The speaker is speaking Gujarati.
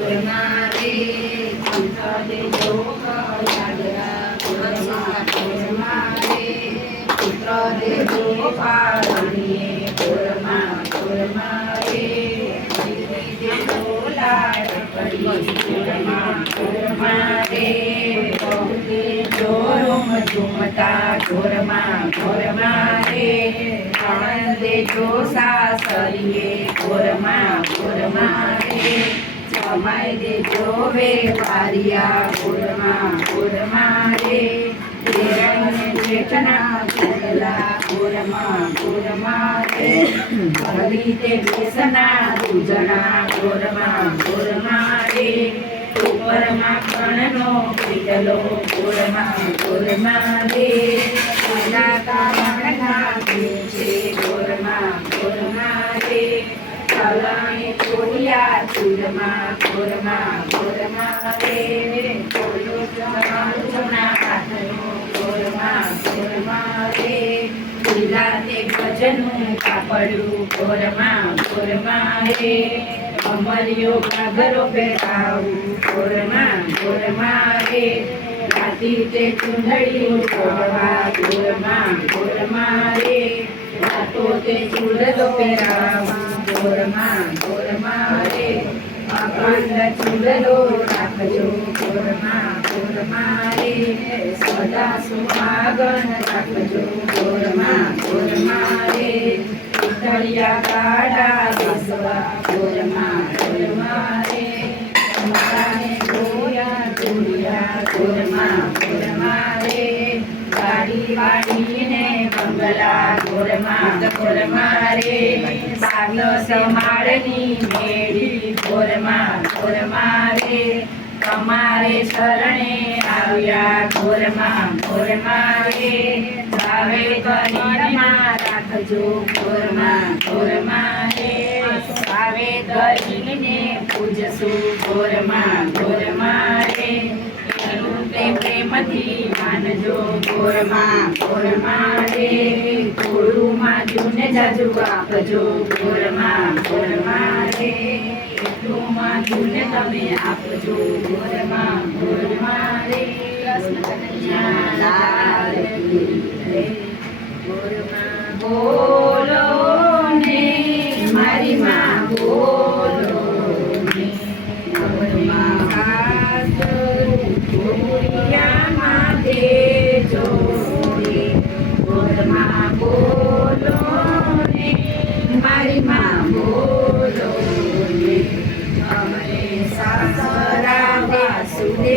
મારે કંઠ દેજો કયાગરા પુર મારે પુત્ર દેજો પારણીએ પુર મારે દેજો લાડ પુર મારે દેજો રૂમ ઝુમતા પુર મારે આનંદ દેજો સાસરીએ પુર મારે જમાઈ દેજો વેપારિયા પુર મારે જેઠના ચંદલા પુર મારે હરિતે બેસના દૂજણા પુર મારે ઉપરમાં કણનો પીટલો પુર મારે કારણના છે પુર મારે કલાણી ચોરિયા ચૂરમાં પુર મારે જમણા હાથનો પુર મારે પીલાતે ભજનું કાપડું પુર મારે અમરિયો ઘાઘરો પહેરાવું પુર મારે રાતી તે ચૂંદડીયું ચોળવા પુર મારે રાતો તે ચૂડલો પહેરાવું પુર મારે અખંડ ચૂડલો રાખજો પુર મારે સદા સુહાગન રાખજો પુર મારે પિતળિયા કાળા બેસવા પુર મારે તમારાને જોયા જોડિયા પુર મારે ગાડી વાળીને બંગલા પુર મારે બાગલો સમાળની મેળી પુર મારે તમારે શરણે આવ્યા પુર મારે આવે ગરીબમાં રાખજો પુર મારે આવે ગરીબને પૂજશું પુર મારે પ્રેમથી માનજો પુર મારે થોડું માજુને જાજુ આપજો પુર મારે એટલું માજુને તમે આપજો પુર મારે કૃષ્ણ કનૈયા લાલ કી જય. બોલો ને મારી માં બોલો ને મારી માં બોલો ને અમને સાસરા વાસુદેવ